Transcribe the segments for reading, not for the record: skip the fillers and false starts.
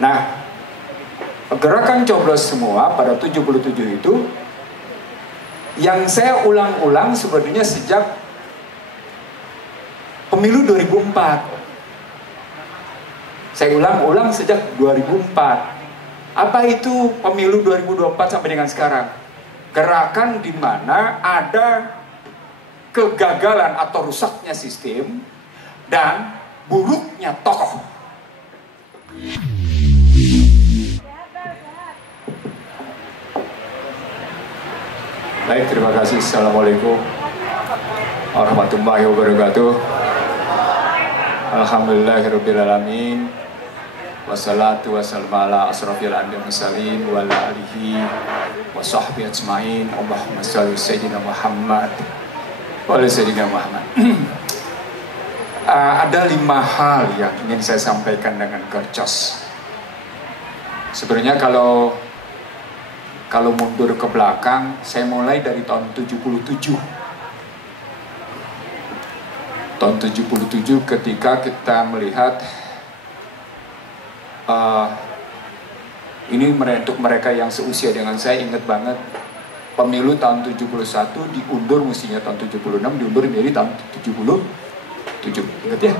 Nah, gerakan coblos semua pada 77 itu yang saya ulang-ulang sebenarnya sejak pemilu 2004. Saya ulang-ulang sejak 2004. Apa itu pemilu 2024 sampai dengan sekarang? Gerakan di mana ada kegagalan atau rusaknya sistem dan buruknya tokoh. Baik, terima kasih. Assalamualaikum warahmatullahi wabarakatuh. Alhamdulillahirrabbilalamin. Wassalatu wassalamu ala asrafil anbiya'i wal mursalin wa ala alihi wa sahbihi ajmain. Allahumma shalli sayyidina Muhammad wa ala sayyidina Muhammad. Ada 5 hal yang ingin saya sampaikan dengan gercos. Sebenarnya kalau mundur ke belakang, saya mulai dari tahun 77. Tahun 77 ketika kita melihat ini untuk mereka yang seusia dengan saya ingat banget, pemilu tahun 71 diundur, mestinya tahun 76 diundur menjadi tahun 77. Ingat ya?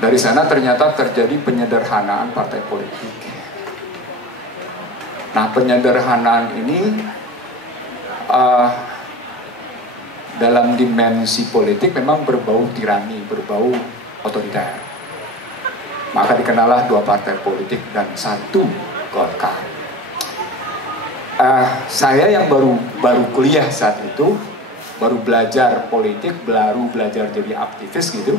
Dari sana ternyata terjadi penyederhanaan partai politik. Nah, penyederhanaan ini dalam dimensi politik memang berbau tirani, berbau otoriter. Maka dikenalah 2 partai politik dan 1 Golkar. Saya yang baru kuliah saat itu, baru belajar politik, baru belajar jadi aktivis gitu.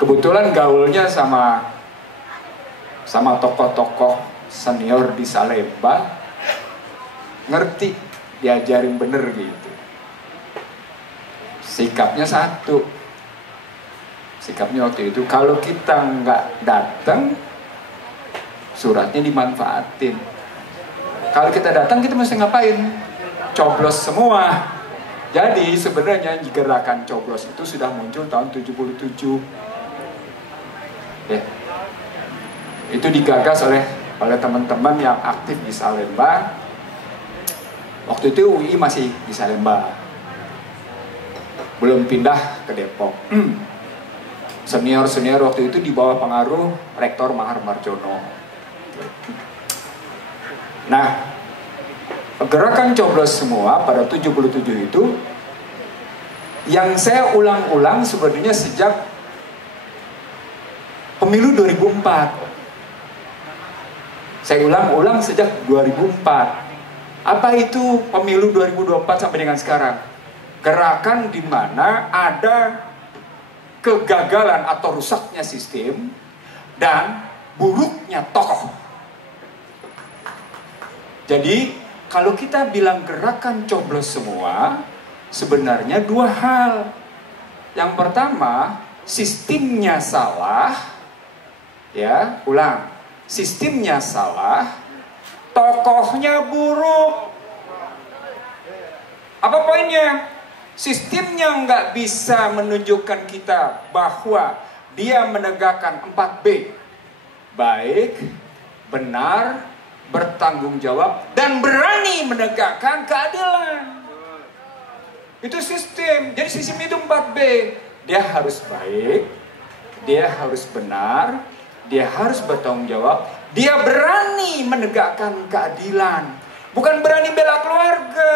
Kebetulan gaulnya sama tokoh-tokoh senior di Salemba, ngerti, diajarin bener gitu. Sikapnya satu. Sikapnya waktu itu, kalau kita nggak datang, suratnya dimanfaatin. Kalau kita datang, kita mesti ngapain? Coblos semua. Jadi sebenarnya gerakan coblos itu sudah muncul tahun 77. Ya. Itu digagas oleh teman-teman yang aktif di Salemba. Waktu itu UI masih di Salemba, belum pindah ke Depok. Senior-senior waktu itu di bawah pengaruh Rektor Mahar Marjono. Nah, gerakan coblos semua pada 77 itu yang saya ulang-ulang sebenarnya sejak pemilu 2004. Saya ulang-ulang sejak 2004. Apa itu pemilu 2024 sampai dengan sekarang? Gerakan di mana ada kegagalan atau rusaknya sistem dan buruknya tokoh. Jadi kalau kita bilang gerakan coblos semua, sebenarnya 2 hal. Yang pertama, sistemnya salah. Ya, ulang. Sistemnya salah, tokohnya buruk. Apa poinnya? Sistemnya nggak bisa menunjukkan kita bahwa dia menegakkan 4B. Baik, benar, bertanggung jawab, dan berani menegakkan keadilan. Itu sistem. Jadi sistem itu 4B. Dia harus baik, dia harus benar, dia harus bertanggung jawab, dia berani menegakkan keadilan. Bukan berani bela keluarga.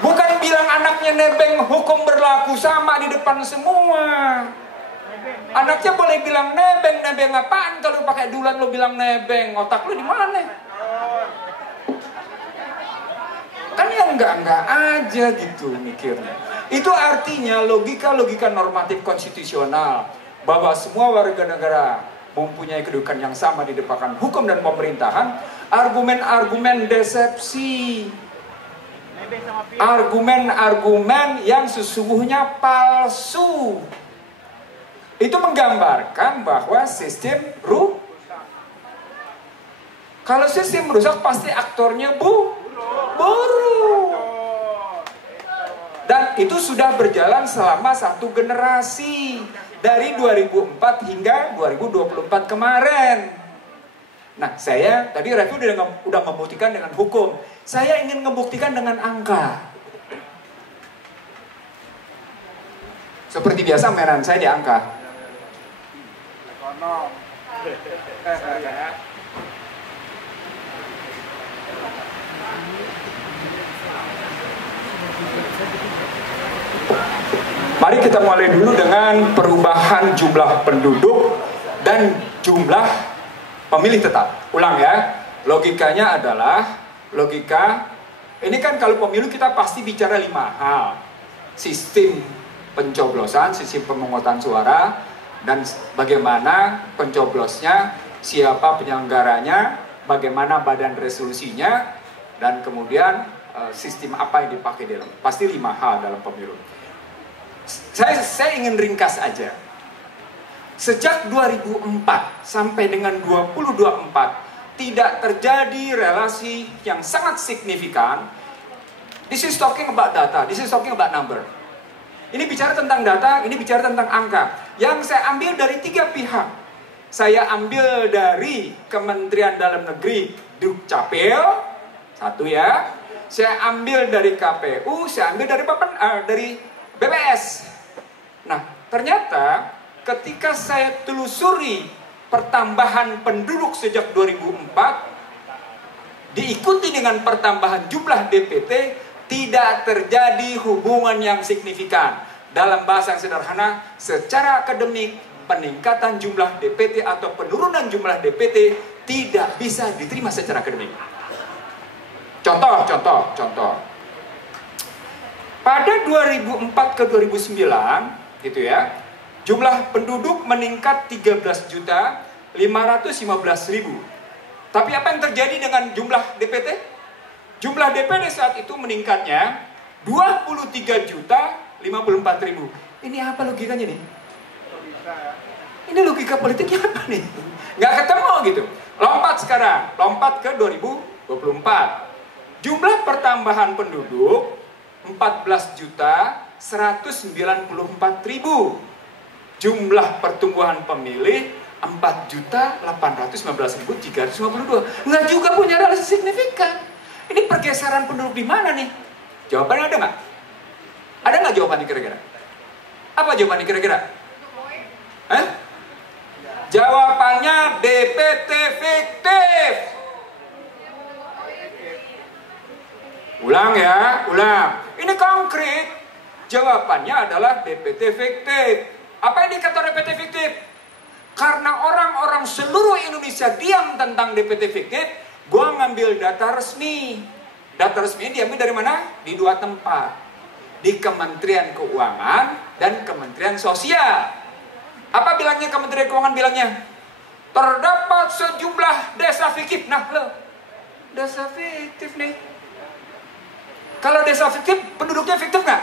Bukan bilang anaknya nebeng, hukum berlaku sama di depan semua. Anaknya boleh bilang nebeng, nebeng apaan? Kalau pakai dulan lo bilang nebeng, otak lo di mana? Kan yang enggak aja gitu mikirnya. Itu artinya logika normatif konstitusional bahwa semua warga negara mempunyai kedudukan yang sama di depan hukum dan pemerintahan. Argumen-argumen desepsi, argumen-argumen yang sesungguhnya palsu, itu menggambarkan bahwa sistem rusak. Kalau sistem rusak pasti aktornya buruk. Dan itu sudah berjalan selama satu generasi. Dari 2004 hingga 2024 kemarin. Nah, saya tadi Revi udah membuktikan dengan hukum. Saya ingin membuktikan dengan angka. Seperti biasa meran saya di angka. Mari kita mulai dulu dengan perubahan jumlah penduduk dan jumlah pemilih tetap. Ulang ya, logikanya adalah ini kan kalau pemilu kita pasti bicara 5 hal. Sistem pencoblosan, sistem pemungutan suara, dan bagaimana pencoblosnya, siapa penyelenggaranya, bagaimana badan resolusinya, dan kemudian sistem apa yang dipakai dalam. Pasti 5 hal dalam pemilu. Saya ingin ringkas aja. Sejak 2004 sampai dengan 2024 tidak terjadi relasi yang sangat signifikan. This is talking about data, this is talking about number. Ini bicara tentang data, ini bicara tentang angka. Yang saya ambil dari 3 pihak. Saya ambil dari Kementerian Dalam Negeri, Dukcapil, satu ya. Saya ambil dari KPU, saya ambil dari BPS. Nah, ternyata ketika saya telusuri pertambahan penduduk sejak 2004 diikuti dengan pertambahan jumlah DPT, tidak terjadi hubungan yang signifikan. Dalam bahasa yang sederhana, secara akademik, peningkatan jumlah DPT atau penurunan jumlah DPT tidak bisa diterima secara akademik. Contoh. Pada 2004 ke 2009, gitu ya, jumlah penduduk meningkat 13.515.000. Tapi apa yang terjadi dengan jumlah DPT? Jumlah DPT saat itu meningkatnya 23.054.000. Ini apa logikanya nih? Ini logika politiknya apa nih? Nggak ketemu gitu. Lompat sekarang, lompat ke 2024. Jumlah pertambahan penduduk 14.194.000. Jumlah pertumbuhan pemilih 4.819.352. Nggak juga punya relasi signifikan. Ini pergeseran penduduk di mana nih? Jawabannya ada nggak? Ada nggak jawabannya kira-kira? Apa jawabannya kira-kira? Jawabannya DPT fiktif. Ulang ya, ulang. Ini konkret. Jawabannya adalah DPT fiktif. Apa indikator DPT fiktif? Karena orang-orang seluruh Indonesia diam tentang DPT fiktif, gua ngambil data resmi. Data resmi diambil dari mana? Di 2 tempat. Di Kementerian Keuangan dan Kementerian Sosial. Apa bilangnya Kementerian Keuangan bilangnya? Terdapat sejumlah desa fiktif. Nah, lo, desa fiktif nih. Kalau desa fiktif, penduduknya fiktif nggak?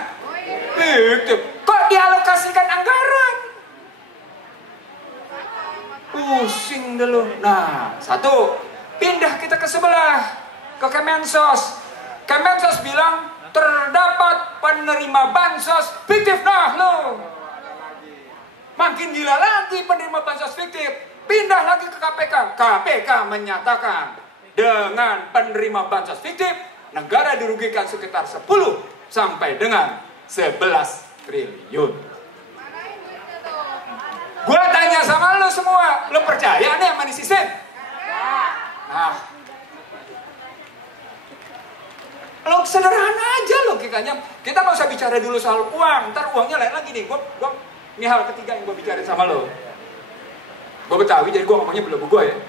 Fiktif. Kok dialokasikan anggaran? Pusing dulu. Nah, satu. Pindah kita ke sebelah. Ke Kemensos. Kemensos bilang, terdapat penerima bansos fiktif. Nah, lo. Makin gila lagi penerima bansos fiktif. Pindah lagi ke KPK. KPK menyatakan, dengan penerima bansos fiktif, negara dirugikan sekitar 10 sampai dengan 11 triliun. Gue tanya sama lo semua, lo percaya nih sama ini sistem? Nah, lo sederhana aja logikanya. Kita nggak usah bicara dulu soal uang, ntar uangnya lain lagi nih. Ini hal ketiga yang gue bicarain sama lo. Gue Betawi, jadi gue ngomongnya belum gue ya.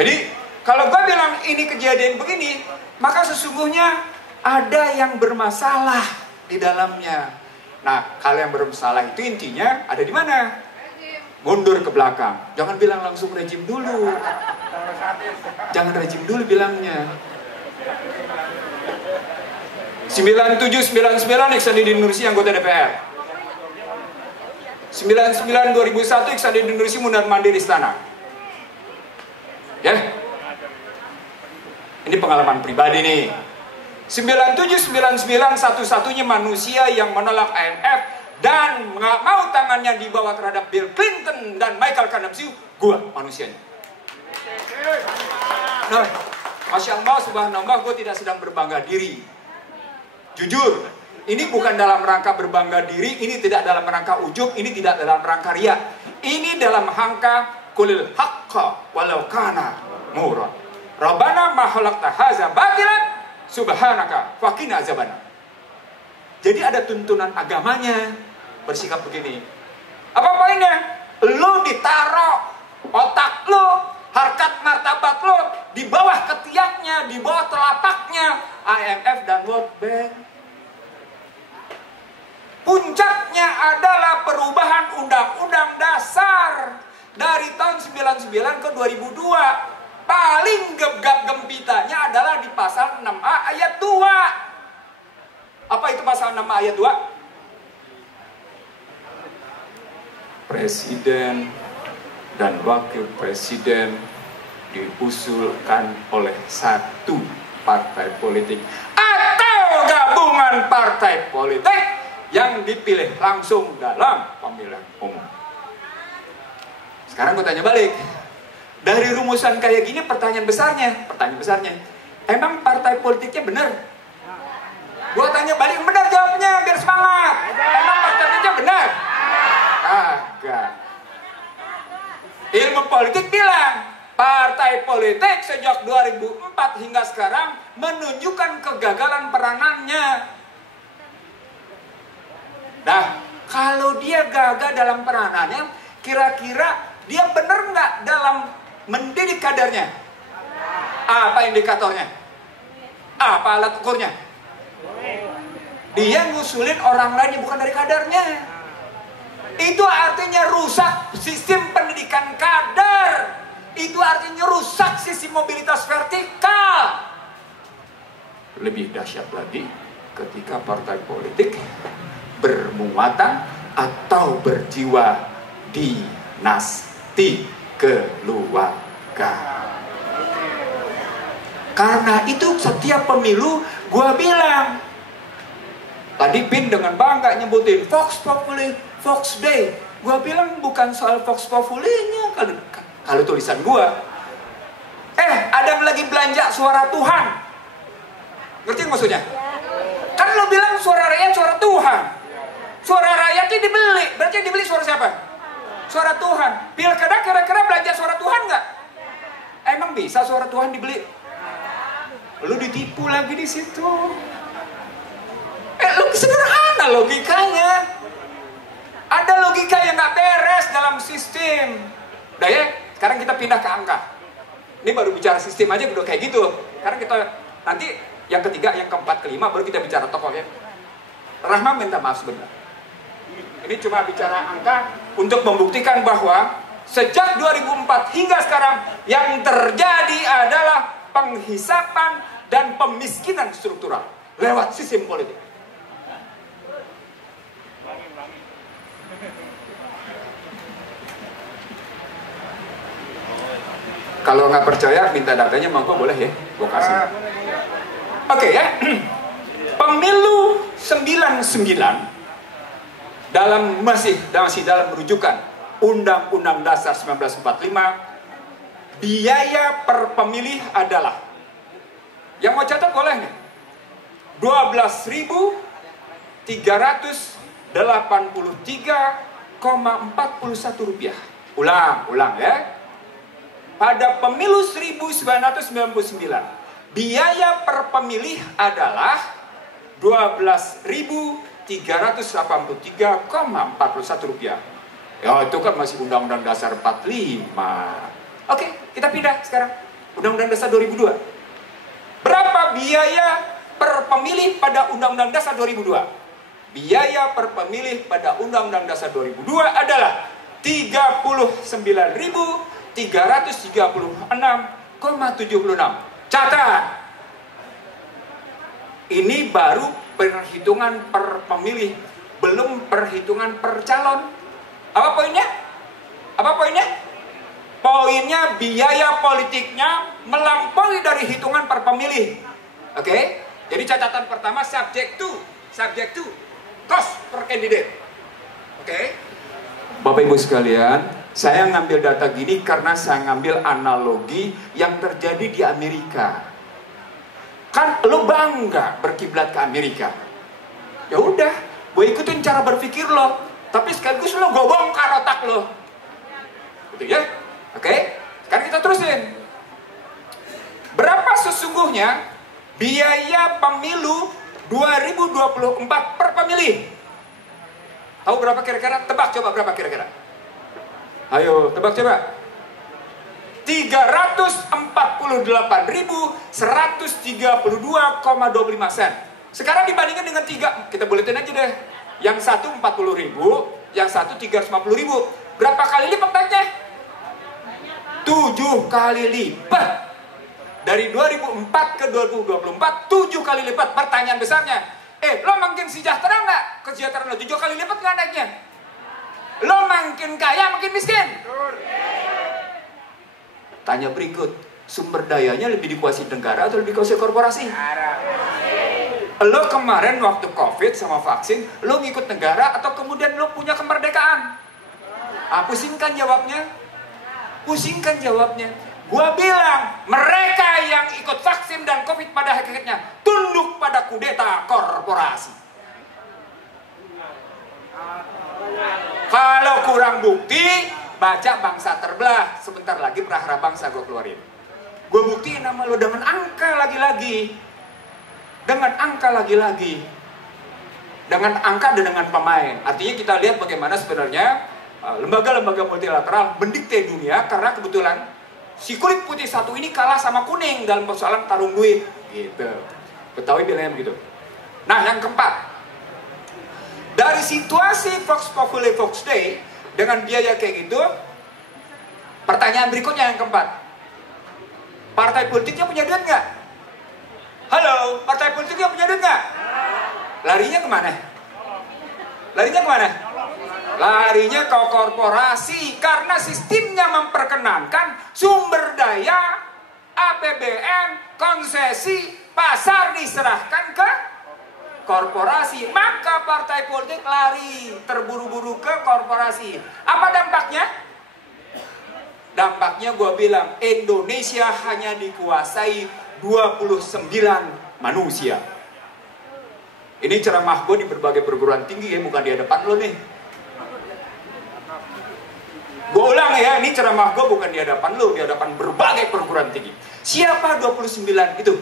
Jadi kalau gue bilang ini kejadian begini, maka sesungguhnya ada yang bermasalah di dalamnya. Nah, kalau yang bermasalah itu intinya ada di mana? Mundur ke belakang. Jangan bilang langsung rejim dulu. Jangan rejim dulu bilangnya. 9799 Iksanuddin Nursi anggota DPR. 99 2001 Iksanuddin Nursi mundar mandir istana. Ya. Ini pengalaman pribadi nih. 9799 satu-satunya manusia yang menolak IMF dan nggak mau tangannya dibawa terhadap Bill Clinton dan Michael Karamzov, gua manusianya. Nah, Masya Allah, subhanallah, gue tidak sedang berbangga diri. Jujur, ini bukan dalam rangka berbangga diri, ini tidak dalam rangka ujub, ini tidak dalam rangka riya. Ini dalam rangka kulil haqqa walau kana murad. Rabbana ma khalaqta hadza batilan subhanaka faqina azabana. Jadi ada tuntunan agamanya bersikap begini. Apa poinnya? Lu ditaruh otak lu, harkat martabat lu di bawah ketiaknya, di bawah telapaknya IMF dan World Bank. Puncaknya adalah perubahan undang-undang dasar dari tahun 99 ke 2002. Paling gempitanya adalah di pasal 6A ayat 2. Apa itu pasal 6A ayat 2? Presiden dan wakil presiden diusulkan oleh satu partai politik atau gabungan partai politik yang dipilih langsung dalam pemilihan umum. Sekarang gue tanya balik, dari rumusan kayak gini pertanyaan besarnya, emang partai politiknya benar? Gue tanya balik, benar jawabnya biar semangat. Emang partai politiknya benar? Kagak. Ilmu politik bilang partai politik sejak 2004 hingga sekarang menunjukkan kegagalan peranannya. Nah, kalau dia gagal dalam peranannya, kira-kira dia benar nggak dalam mendidik kadernya? Apa indikatornya? Apa alat ukurnya? Dia ngusulin orang lain yang bukan dari kadernya. Itu artinya rusak sistem pendidikan kader. Itu artinya rusak sistem mobilitas vertikal. Lebih dahsyat lagi ketika partai politik bermuatan atau berjiwa dinasti keluarga. Karena itu setiap pemilu gua bilang, tadi Bin dengan bangga nyebutin Vox Populi, Vox Day. Gua bilang bukan soal Vox Populinya kalau tulisan gua. Ada yang lagi belanja suara Tuhan. Ngerti maksudnya? Kan lo bilang suara rakyat suara Tuhan. Suara rakyatnya dibeli, berarti dibeli suara siapa? Suara Tuhan. Pilkada kira-kira belanja suara Tuhan nggak? Emang bisa suara Tuhan dibeli? Lu ditipu lagi di situ. Lu sederhana logikanya. Ada logika yang nggak beres dalam sistem. Udah ya, sekarang kita pindah ke angka. Ini baru bicara sistem aja udah kayak gitu. Sekarang kita nanti yang ketiga, yang keempat, kelima baru kita bicara tokoh ya. Rahma minta maaf sebentar. Ini cuma bicara angka untuk membuktikan bahwa sejak 2004 hingga sekarang yang terjadi adalah penghisapan dan pemiskinan struktural lewat sistem politik. Kalau nggak percaya, minta datanya mangko boleh ya, gue kasih. Oke ya, pemilu 99 masih dalam rujukan Undang-Undang Dasar 1945, biaya per pemilih adalah, yang mau catat boleh nih, Rp12.383,41. Ulang ya. Pada pemilu 1999, biaya per pemilih adalah Rp12.383,41. Ya itu kan masih Undang-Undang Dasar 45. Oke, kita pindah sekarang. Undang-Undang Dasar 2002. Berapa biaya per pemilih pada Undang-Undang Dasar 2002? Biaya per pemilih pada Undang-Undang Dasar 2002 adalah Rp39.336,76. Catat. Ini baru perhitungan per pemilih, belum perhitungan per calon. Apa poinnya? Poinnya biaya politiknya melampaui dari hitungan per pemilih. Oke? Jadi catatan pertama subject to cost per candidate. Oke. Bapak Ibu sekalian, saya ngambil data gini karena saya ngambil analogi yang terjadi di Amerika. Kan lo bangga berkiblat ke Amerika. Ya udah, gue ikutin cara berpikir lo, tapi sekaligus lo gue bongkar otak lo. Gitu ya. Oke. Sekarang kita terusin. Berapa sesungguhnya biaya pemilu 2024 per pemilih? Tahu berapa kira-kira? Tebak coba berapa kira-kira? Ayo, tebak coba. 348.132,25 sen. Sekarang dibandingkan dengan 3, kita buletin aja deh. Yang satu 40.000, yang satu 350.000. Berapa kali lipat naiknya? 7 kali lipat. Dari 2004 ke 2024, 7 kali lipat. Pertanyaan besarnya, lo makin sejahtera nggak? Kesejahteraan lo 7 kali lipat nggak naiknya? Lo makin kaya, makin miskin? Tanya berikut, sumber dayanya lebih dikuasai negara atau lebih dikuasai korporasi? Lo kemarin waktu COVID sama vaksin, lo ngikut negara atau kemudian lo punya kemerdekaan? Pusingkan jawabnya. Pusingkan jawabnya. Gua bilang, mereka yang ikut vaksin dan COVID pada hakikatnya tunduk pada kudeta korporasi. Kalau kurang bukti, baca Bangsa Terbelah. Sebentar lagi Prahara Bangsa gue keluarin. Gue buktiin nama lo dengan angka lagi-lagi. Dengan angka lagi-lagi. Dengan angka dan dengan pemain. Artinya kita lihat bagaimana sebenarnya lembaga-lembaga multilateral mendikte dunia karena kebetulan si kulit putih satu ini kalah sama kuning dalam persoalan tarung duit. Gitu. Betawi bilangnya begitu. Nah, yang keempat. Dari situasi Vox Populi Vox Day dengan biaya kayak gitu, pertanyaan berikutnya yang keempat. Partai politiknya punya duit nggak? Halo, partai politiknya punya duit nggak? Larinya kemana? Larinya kemana? Larinya ke korporasi karena sistemnya memperkenankan sumber daya, APBN, konsesi, pasar diserahkan ke korporasi. Maka partai politik lari terburu-buru ke korporasi. Apa dampaknya? Dampaknya gue bilang Indonesia hanya dikuasai 29 manusia. Ini ceramah gue di berbagai perguruan tinggi ya, bukan di hadapan lo nih. Gue ulang ya, ini ceramah gue bukan di hadapan lo, di hadapan berbagai perguruan tinggi. Siapa 29 itu?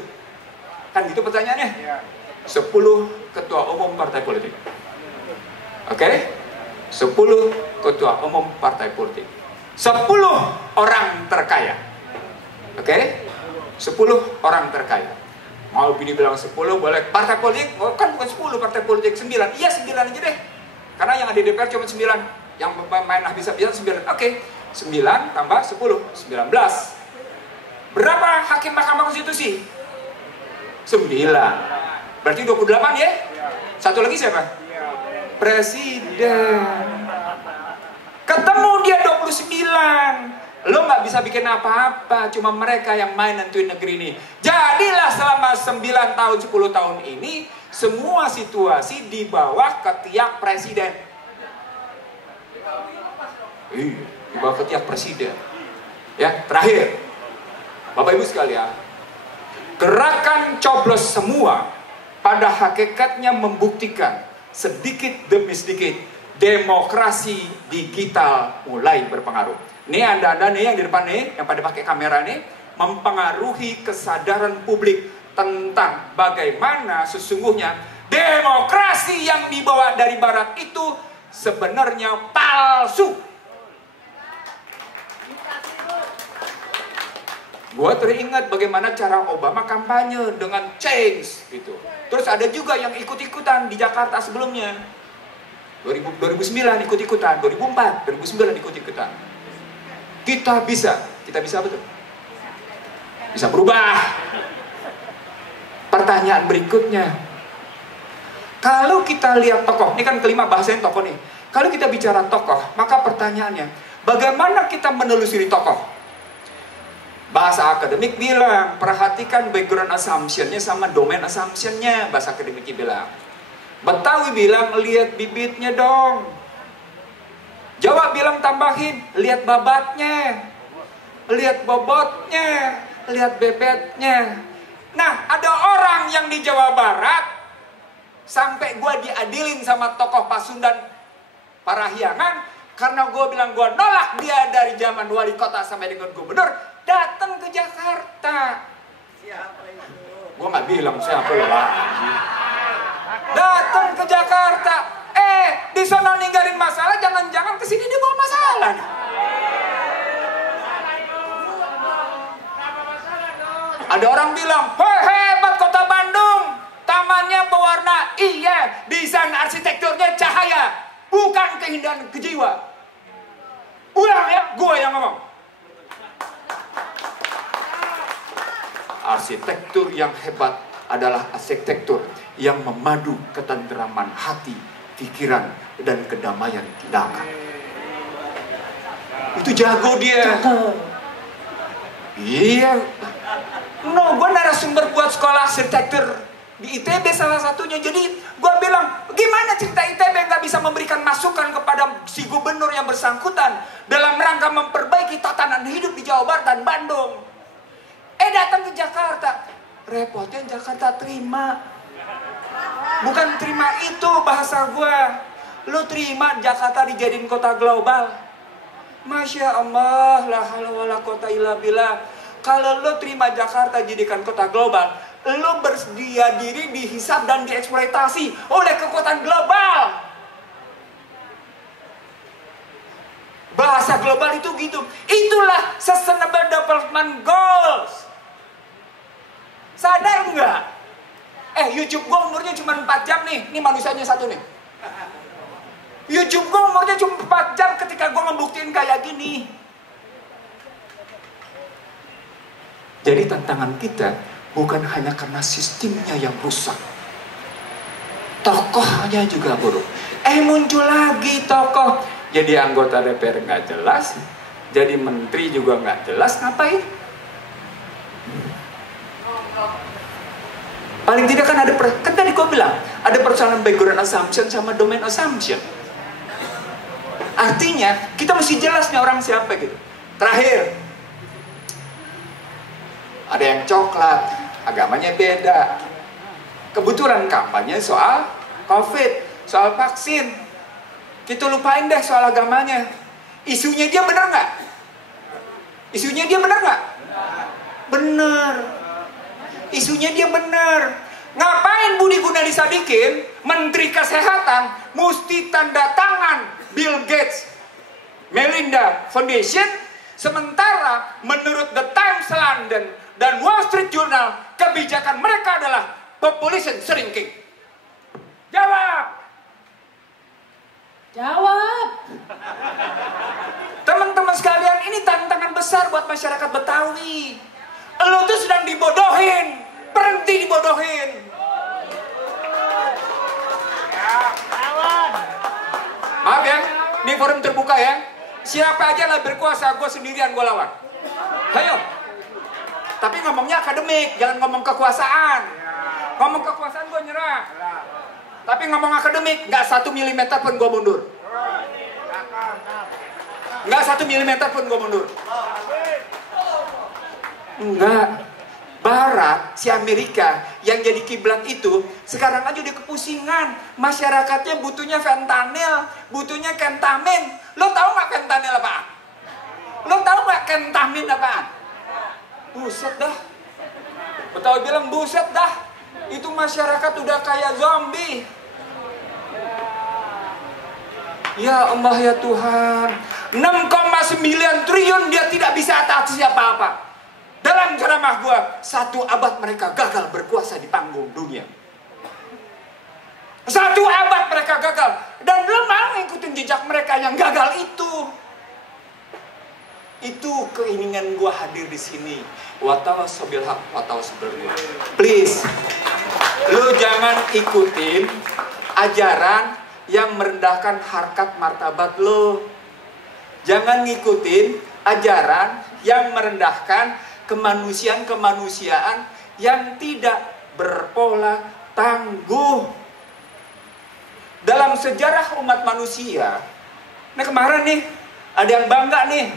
Kan gitu pertanyaannya. 10 ketua umum partai politik. Oke? 10 ketua umum partai politik. 10 orang terkaya. Oke? 10 orang terkaya. Mau bini bilang 10 boleh. Partai politik, oh kan bukan 10 partai politik, 9. Iya 9 aja deh. Karena yang ada di DPR cuma 9. Yang main habis-habisan 9. Oke. 9 tambah 10, 19. Berapa hakim Mahkamah Konstitusi? 9. Berarti 28 ya? Satu lagi siapa? Presiden. Ketemu dia 29. Lo nggak bisa bikin apa-apa. Cuma mereka yang main nentuin negeri ini. Jadilah selama 9 tahun, 10 tahun ini semua situasi di bawah ketiak presiden. Di bawah ketiak presiden. Ya, terakhir. Bapak Ibu sekalian, gerakan coblos semua pada hakikatnya membuktikan sedikit demi sedikit demokrasi digital mulai berpengaruh. Nih anda nih yang di depan nih, yang pada pakai kamera nih, mempengaruhi kesadaran publik tentang bagaimana sesungguhnya demokrasi yang dibawa dari barat itu sebenarnya palsu. Gue teringat bagaimana cara Obama kampanye dengan change gitu. Terus ada juga yang ikut-ikutan di Jakarta sebelumnya. 2009 ikut-ikutan, 2004, 2009 ikut-ikutan. Kita bisa apa tuh? Bisa berubah. Pertanyaan berikutnya. Kalau kita lihat tokoh, ini kan kelima bahasanya tokoh nih. Kalau kita bicara tokoh, maka pertanyaannya, bagaimana kita menelusuri tokoh? Bahasa akademik bilang, perhatikan background assumption-nya sama domain assumption-nya. Bahasa akademiknya bilang. Betawi bilang, lihat bibitnya dong. Jawa bilang tambahin, lihat babatnya, lihat bobotnya, lihat bebetnya. Nah, ada orang yang di Jawa Barat, sampai gue diadilin sama tokoh Pasundan Parahyangan, karena gue bilang gue nolak dia dari zaman wali kota sampai dengan gubernur, datang ke Jakarta. Siapa itu? Gue nggak bilang siapa lagi. Datang ke Jakarta, di sana ninggalin masalah, jangan-jangan kesini dia bawa masalah. Ada orang bilang, hebat kota Bandung, tamannya berwarna, iya, desain arsitekturnya cahaya, bukan keindahan kejiwa. Ulang ya, gue yang ngomong. Arsitektur yang hebat adalah arsitektur yang memadu ketenteraman hati, pikiran, dan kedamaian tindakan. Itu jago dia. Iya. No, gue narasumber buat sekolah arsitektur di ITB salah satunya. Jadi gue bilang, gimana cerita ITB nggak bisa memberikan masukan kepada si gubernur yang bersangkutan dalam rangka memperbaiki tatanan hidup di Jawa Barat dan Bandung. Datang ke Jakarta, repotnya Jakarta terima. Bukan terima itu bahasa gue. Lo terima Jakarta dijadiin kota global. Masya Allah, la haula wala quwata illa billah. Kalau lo terima Jakarta jadikan kota global, lo bersedia diri dihisap dan dieksploitasi oleh kekuatan global. Bahasa global itu gitu. Itulah Sustainable Development Goals. Sadar nggak? YouTube gue umurnya cuma 4 jam nih. Ini manusianya satu nih. YouTube gue umurnya cuma 4 jam ketika gue ngebuktiin kayak gini. Jadi tantangan kita bukan hanya karena sistemnya yang rusak. Tokohnya juga buruk. Muncul lagi tokoh. Jadi anggota DPR nggak jelas. Jadi menteri juga nggak jelas. Ngapain? Paling tidak kan ada, kan tadi gue bilang, ada persoalan background assumption sama domain assumption. Artinya, kita mesti jelas nih orang siapa gitu. Terakhir, ada yang coklat, agamanya beda. Kebetulan kampanye soal COVID, soal vaksin. Kita lupain deh soal agamanya. Isunya dia benar nggak? Isunya dia benar nggak? Benar. Isunya dia benar. Ngapain Budi Gunadi Sadikin, Menteri Kesehatan, mesti tanda tangan Bill Gates, Melinda Foundation, sementara menurut The Times London dan Wall Street Journal, kebijakan mereka adalah population shrinking. Jawab! Jawab! Teman-teman sekalian, ini tantangan besar buat masyarakat Betawi. Lo tuh sedang dibodohin. Berhenti dibodohin. Maaf ya, ini forum terbuka ya. Siapa aja lah berkuasa, gue sendirian gue lawan. Ayo. Tapi ngomongnya akademik, jangan ngomong kekuasaan. Ngomong kekuasaan gue nyerah. Tapi ngomong akademik, nggak 1 milimeter pun gue mundur. Nggak 1 milimeter pun gue mundur. Enggak. Barat, si Amerika yang jadi kiblat itu sekarang aja udah kepusingan. Masyarakatnya butuhnya fentanyl, butuhnya kentamin. Lo tahu nggak fentanyl apaan? Lo tahu nggak kentamin apaan? Buset dah. Betawi bilang buset dah. Itu masyarakat udah kayak zombie. Ya Allah ya Tuhan, 6,9 triliun dia tidak bisa atasi apa-apa. Dalam ceramah gua, 1 abad mereka gagal berkuasa di panggung dunia. 1 abad mereka gagal. Dan lo mau ngikutin jejak mereka yang gagal itu. Itu keinginan gua hadir di sini. Watawassaw bil haq, watawassaw bil sabr. Please, lo jangan ikutin ajaran yang merendahkan harkat martabat lo. Jangan ngikutin ajaran yang merendahkan kemanusiaan yang tidak berpola tangguh. Dalam sejarah umat manusia, nah kemarin nih ada yang bangga nih,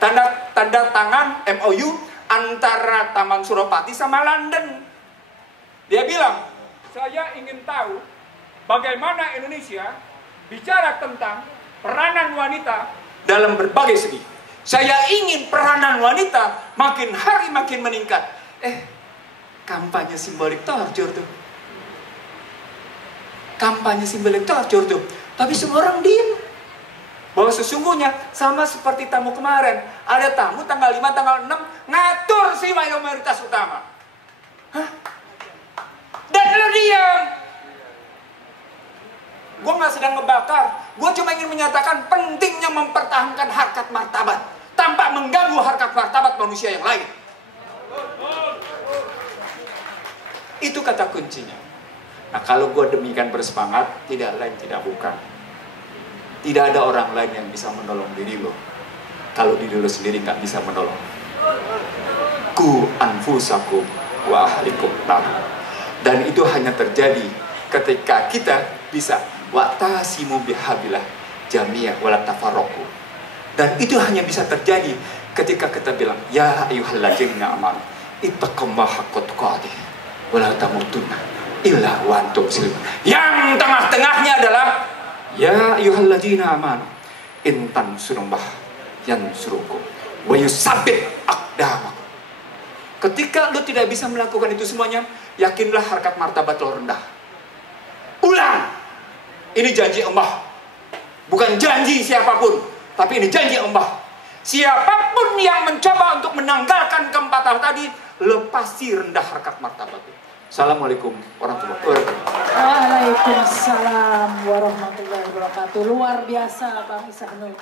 tanda tangan MOU antara Taman Suropati sama London. Dia bilang, saya ingin tahu bagaimana Indonesia bicara tentang peranan wanita dalam berbagai segi. Saya ingin peranan wanita makin hari makin meningkat. Kampanye simbolik torture tuh. Kampanye simbolik torture tuh. Tapi semua orang diem. Bahwa sesungguhnya sama seperti tamu kemarin. Ada tamu tanggal 5, tanggal 6 ngatur si mayoritas utama. Hah? Dan lu diam. Gue gak sedang ngebakar. Gue cuma ingin menyatakan pentingnya mempertahankan harkat martabat tanpa mengganggu harkat martabat manusia yang lain. Itu kata kuncinya. Nah kalau gue demikian bersemangat, tidak lain tidak bukan, tidak ada orang lain yang bisa menolong diri lo kalau diri lo sendiri gak bisa menolong. Ku anfusakum wa ahlikum nar. Dan itu hanya terjadi ketika kita bisa wa'tasimu bihabillah jami'ah wala tafarraqu. Dan itu hanya bisa terjadi ketika kita bilang ya ayyuhalladzina amanu ittaqullaha haqqa tuqatih wala tamutunna illa wa antum muslimun. Yang tengah-tengahnya adalah ya ayyuhalladzina amanu in tansurullah yansurukum wa yusabbit aqdamakum. Ketika lu tidak bisa melakukan itu semuanya, yakinlah harkat martabat lo rendah. Ulang. Ini janji Allah. Bukan janji siapapun, tapi ini janji Allah. Siapapun yang mencoba untuk menanggalkan keempat hal tadi, lepasi rendah harkat martabat. Assalamualaikum warahmatullahi wabarakatuh. Waalaikumsalam warahmatullahi wabarakatuh. Luar biasa Bang Ihsanudin.